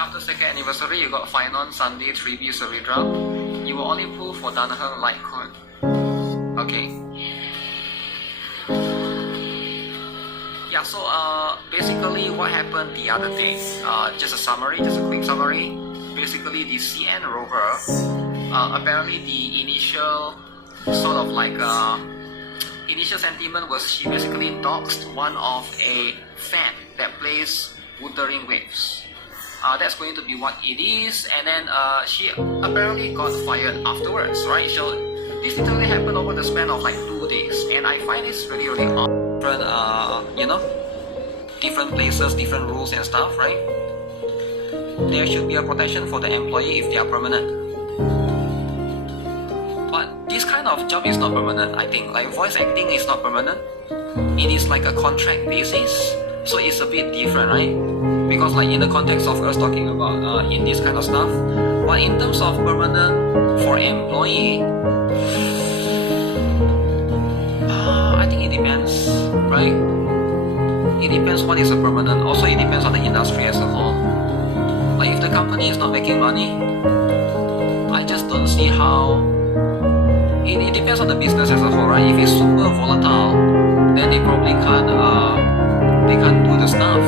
After second anniversary, you got final Sunday 3B survey draft. You will only pull for Danaher light code. Okay. Yeah, so basically what happened the other day, just a quick summary. Basically the CN rover, apparently the initial sort of like initial sentiment was she basically doxed one of a fan that plays wuthering waves. That's going to be what it is, and then she apparently got fired afterwards, right? So this literally happened over the span of like 2 days, and I find this really odd. Different, different places, different rules and stuff, right? There should be a protection for the employee if they are permanent. But this kind of job is not permanent, I think. Like voice acting is not permanent. It is like a contract basis, so it's a bit different, right? Because like in the context of us talking about in this kind of stuff, but in terms of permanent for employee, I think it depends, right? It depends what is a permanent. Also, it depends on the industry as a whole. Like if the company is not making money, I just don't see how. It depends on the business as a whole, right? If it's super volatile, then they probably can't do the stuff.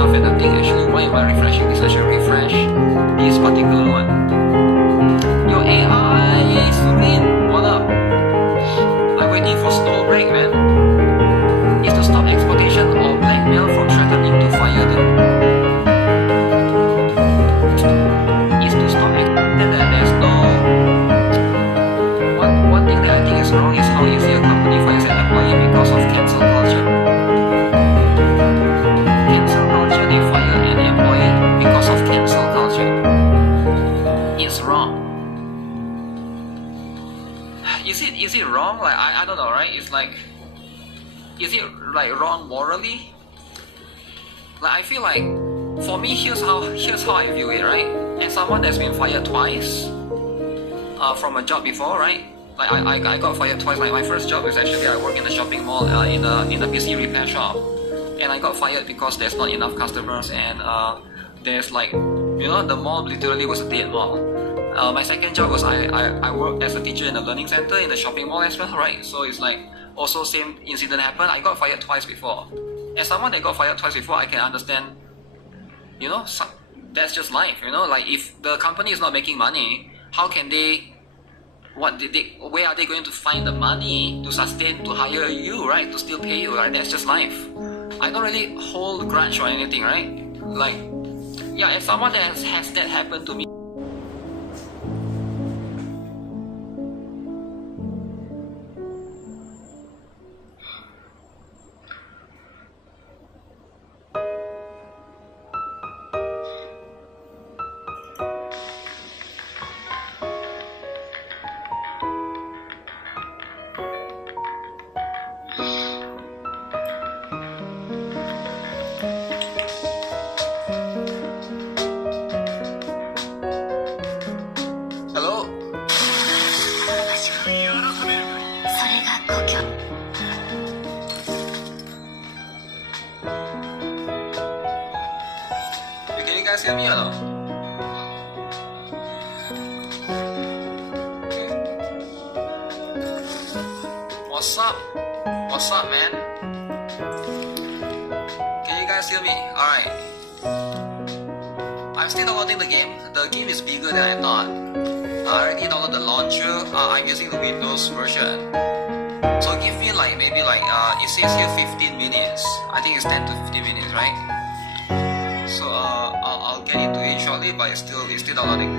And I think actually, why am I refreshing this? I should refresh this particular one. Yo, AI, Surin, what up? I'm waiting for snow break, man. Is to stop exploitation or blackmail from threatening to fire them. Is to stop exploitation that there's no. One thing that I think is wrong is how easy a company fires an employee because of cancel culture. They fire an employee because of cancel culture. It's wrong. Is it wrong? Like I don't know, right? It's like, is it like wrong morally? Like I feel like, for me, here's how I view it, right? As someone that's been fired twice from a job before, right? Like I got fired twice. Like my first job is actually I work in a shopping mall in a PC repair shop. And I got fired because there's not enough customers, and there's like, the mall literally was a dead mall. My second job was I worked as a teacher in a learning center in the shopping mall as well, right? So it's like also same incident happened. I got fired twice before. As someone that got fired twice before, I can understand, that's just life, like if the company is not making money, how can they, where are they going to find the money to sustain, to hire you, right? To still pay you, right? That's just life. I don't really hold a grudge or anything, right? Like, yeah, as someone that has that happen to me, guys hear me or not? What's up? What's up, man? Can you guys hear me? Alright. I'm still downloading the game. The game is bigger than I thought. I already downloaded the launcher. I'm using the Windows version. So give me like maybe like it says here 15 minutes. I think it's 10 to 15 minutes, right? So I'll get into it shortly, but it's still downloading.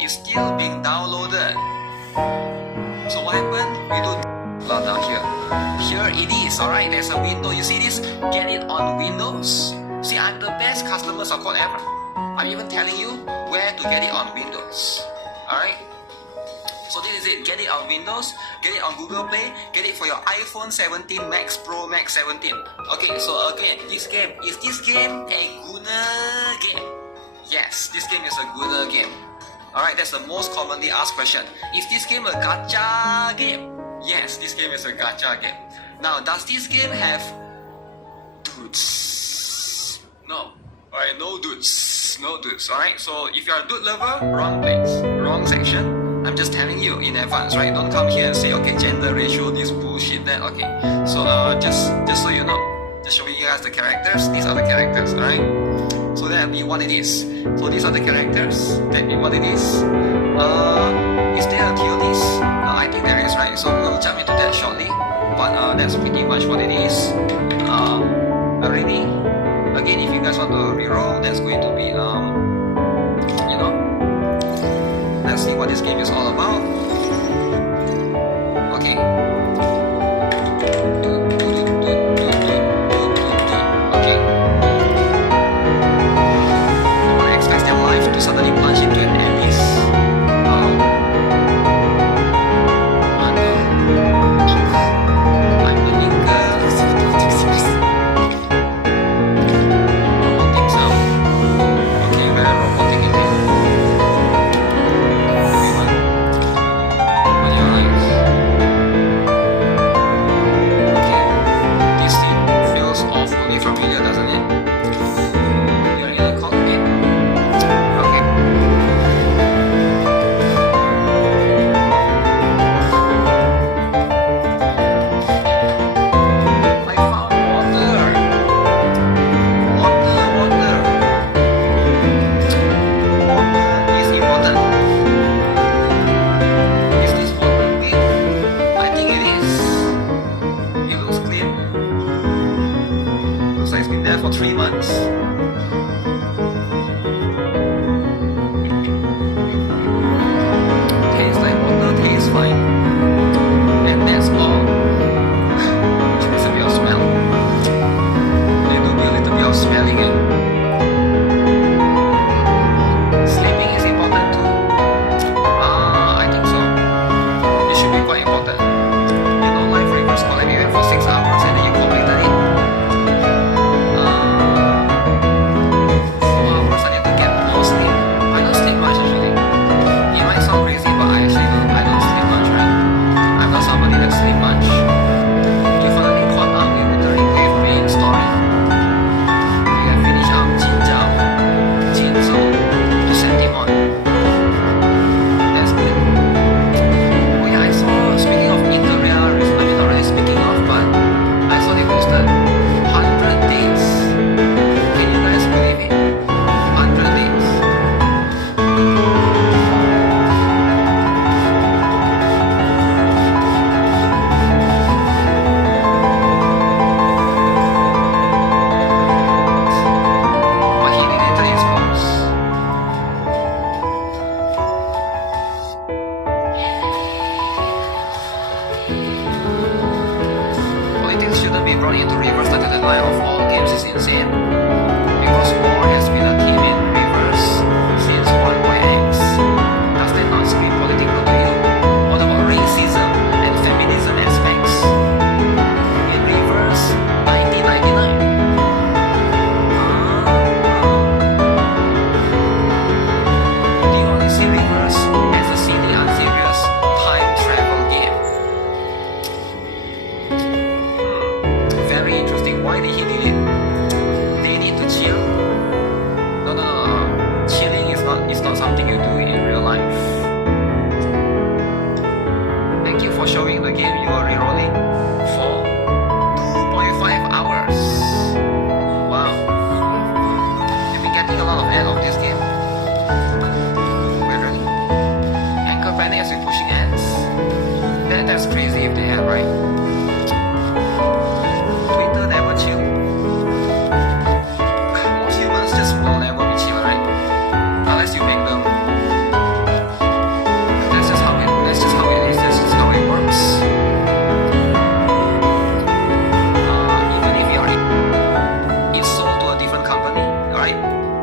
It's still being downloaded. So what happened? We do down here. Here it is. Alright, there's a window. You see this? Get it on Windows. See, I'm the best customer support ever. I'm even telling you where to get it on Windows. Alright. So this is it. Get it on Windows, get it on Google Play, get it for your iPhone 17 Max Pro, Max 17. Okay, so again, is this game a gooner game? Yes, this game is a gooner game. Alright, that's the most commonly asked question. Is this game a gacha game? Yes, this game is a gacha game. Now, does this game have dudes? No. Alright, no dudes. No dudes, alright? So if you're a dude lover, wrong place, wrong section. I'm just telling you in advance, right? Don't come here and say, okay, gender ratio, this bullshit, that, okay. So just so you know, just showing you guys the characters. These are the characters, alright? So that'll be what it is. So these are the characters. That'll be what it is. Is there a tier list? I think there is, right? So we'll jump into that shortly. But that's pretty much what it is. Already. Again, if you guys want to reroll, that's going to be you know. Let's see what this game is all about. Okay. Okay. No one expects their life to suddenly plunge into an abyss. I'm the linker. Robotic sound. Okay, very robotic in here. Familiar, doesn't it? You're in a cockpit. Okay. I found water. Water. Water is important. Is this water clean? I think it is. It looks clean. So it's been there for 3 months. Tastes like water, tastes fine. And that's all. There's a bit of smell. There will be a little bit of smelling in. Sleeping is important too. I think so. It should be quite important. You know, life reverse collect you for 6 hours and then you completed it. Brought into reverse the line of all games is insane, because war has been a theme in reverse since 1.x. Does that not scream political to you? What about racism and feminism aspects? In reverse, 1999. Do you only see reverse as a silly, unserious time travel game? Very interesting. Why did he delete it? They need to it in real life. Thank you for showing the game you are rerolling for 2.5 hours. Wow. You've been getting a lot of ad of this game. Wait, really? Anchor panic as you're pushing ants? That's crazy if they had, right? Twitter never chill. Most humans just will never be chill, right? Unless you make them. That's just how it is. That's just how it works. Even if it's sold to a different company, right?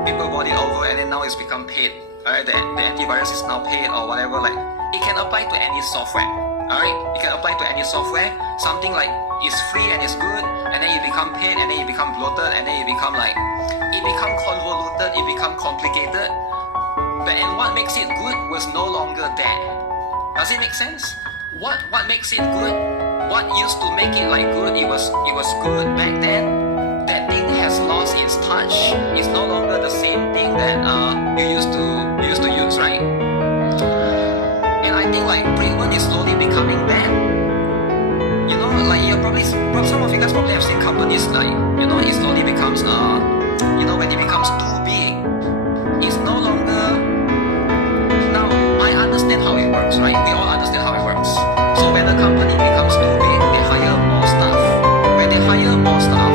People bought it over and then now it's become paid. Alright, the antivirus is now paid or whatever. Like it can apply to any software. Alright, you can apply to any software. Something like is free and it's good, and then you become paid, and then you become bloated, and then you become like it become convoluted, it become complicated. But and what makes it good was no longer there. Does it make sense? What makes it good? What used to make it like good? It was good back then. That thing has lost its touch. It's no longer the same thing that you used to use, right? And I think like Brickman is slowly becoming that. You know, like some of you guys probably have seen companies like, you know, it slowly becomes you know, when it becomes too big, it's no longer. Now I understand how it works, right? We all understand how it works. So when a company becomes too big, they hire more staff. When they hire more staff,